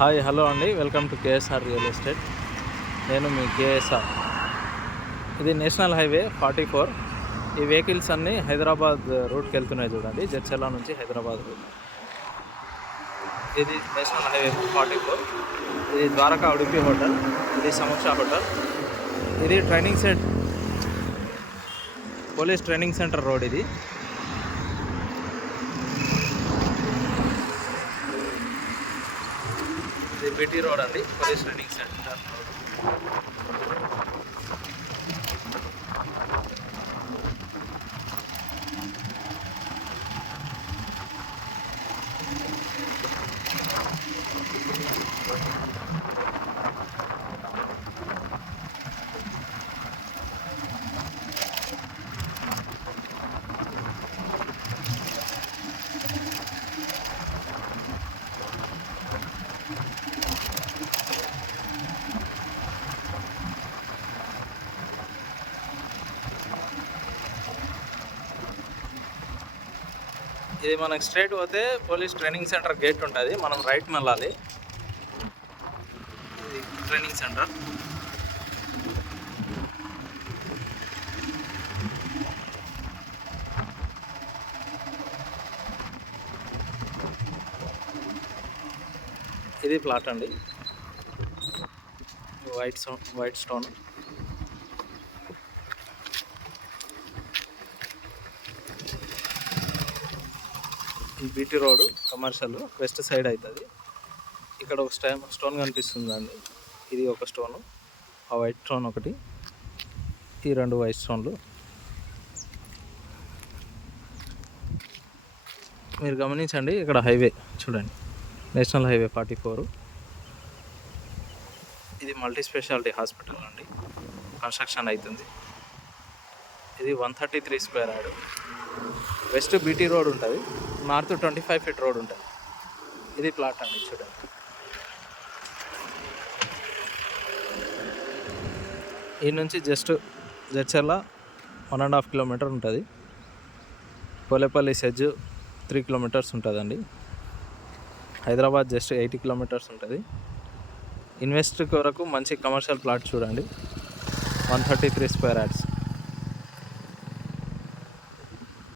Hi hello అండి, welcome to KSR real estate. నేను మీ కేఎస్ఆర్. ఇది నేషనల్ హైవే 44. ఈ వెహికల్స్ అన్నీ హైదరాబాద్ రూట్కి వెళ్తున్నాయి చూడండి, జడ్చర్ల నుంచి హైదరాబాద్ రూట్. ఇది నేషనల్ హైవే 44. ఇది ద్వారకా ఉడిపి హోటల్, ఇది సమక్ష హోటల్. ఇది పోలీస్ ట్రైనింగ్ సెంటర్ రోడ్. ఇది బీటీ రోడ్ అండి, పోలీస్ ట్రైనింగ్ సెంటర్ రోడ్. ఇది మనకు స్ట్రైట్ పోతే పోలీస్ ట్రైనింగ్ సెంటర్ గేట్ ఉంటుంది, మనం రైట్ వెళ్ళాలి. ఇది ట్రైనింగ్ సెంటర్. ఇది ప్లాట్ అండి, వైట్ స్టోన్. ఈ BT road commercial west side అవుతుంది. ఇక్కడ ఒక స్టోన్ కనిపిస్తుందండి, ఇది ఒక స్టోను, ఆ వైట్ స్టోన్ ఒకటి, ఈ రెండు వైట్ స్టోన్లు. మీరు గమనించండి, ఇక్కడ హైవే చూడండి, నేషనల్ హైవే 44. ఇది మల్టీ స్పెషాలిటీ హాస్పిటల్ అండి, కన్స్ట్రక్షన్ అవుతుంది. ఇది 133 square yard. West BT road ఉంటుంది, నార్త్ 25 ఫీట్ రోడ్ ఉంటుంది. ఇది ప్లాట్ అండి చూడండి. ఈ నుంచి జస్ట్ జడ్చర్ల 1.5 కిలోమీటర్ ఉంటుంది. పోలేపల్లి సెజ్ 3 కిలోమీటర్స్ ఉంటుందండి. హైదరాబాద్ జస్ట్ 80 కిలోమీటర్స్ ఉంటుంది. ఇన్వెస్టర్ కొరకు మంచి కమర్షియల్ ప్లాట్ చూడండి, 133 స్క్వేర్ యార్డ్స్.